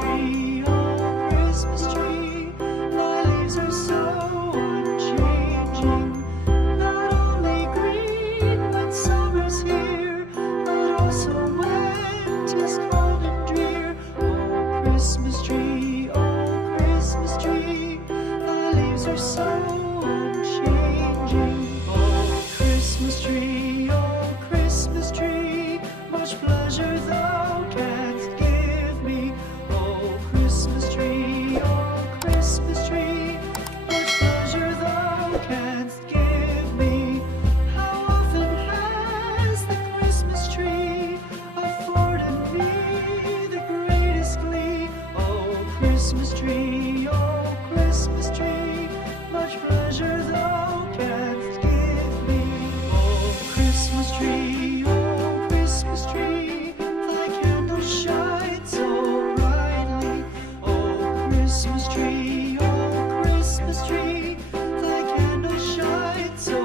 tree, oh Christmas tree, thy leaves are so unchanging. Not only green when summer's here, but also when 'tis cold and drear. Oh Christmas tree, thy leaves are so unchanging. Oh Christmas tree, much pleasure thou canst give me. Oh Christmas tree, much pleasure thou canst give me. How often has the Christmas tree afforded me the greatest glee? Oh Christmas tree, much pleasure thou canst give me. Oh Christmas tree, thy candles shine so brightly. Oh Christmas tree, thy candles shine so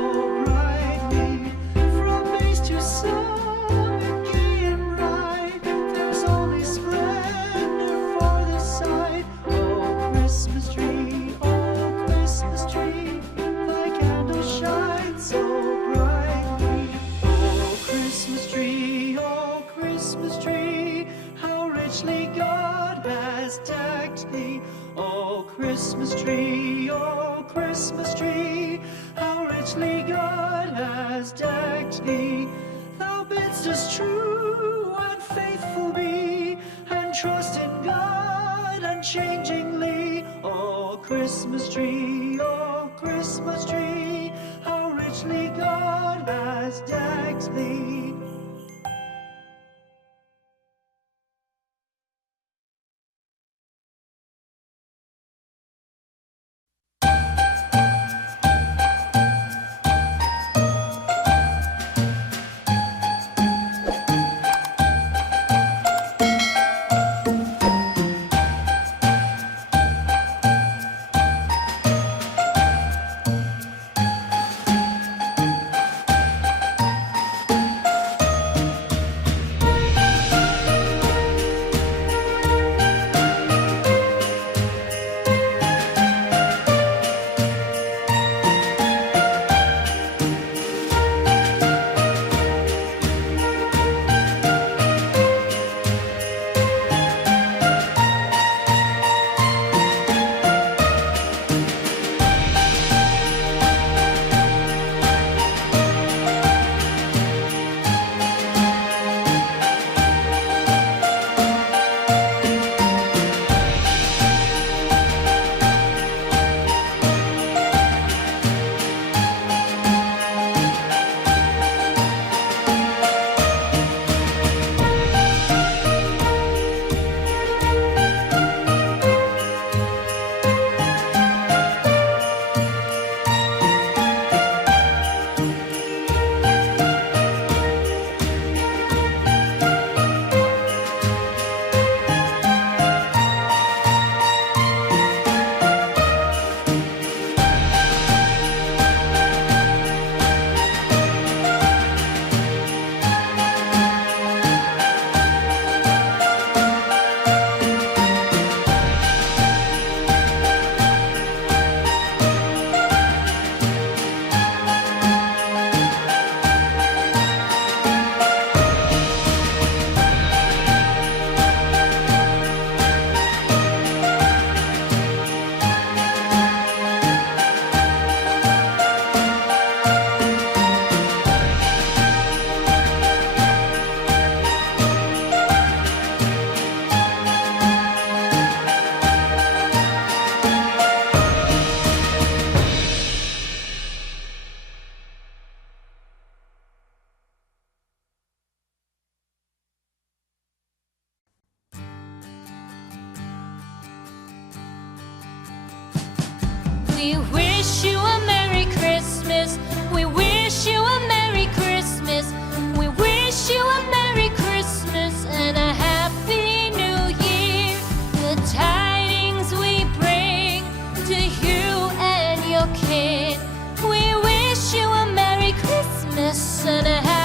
brightly. From base to summit, gay and bright, there's only splendor for the sight. Oh Christmas tree, thy candles shine so brightly. Oh Christmas tree, how richly God has decked thee. Oh Christmas tree, how richly God has decked thee. Thou bidst us true and faithful be, and trust in God unchangingly. Oh Christmas tree, how richly God has decked thee. We wish you a Merry Christmas. We wish you a Merry Christmas. We wish you a Merry Christmas and a Happy New Year. The tidings we bring to you and your kin. We wish you a Merry Christmas and a Happy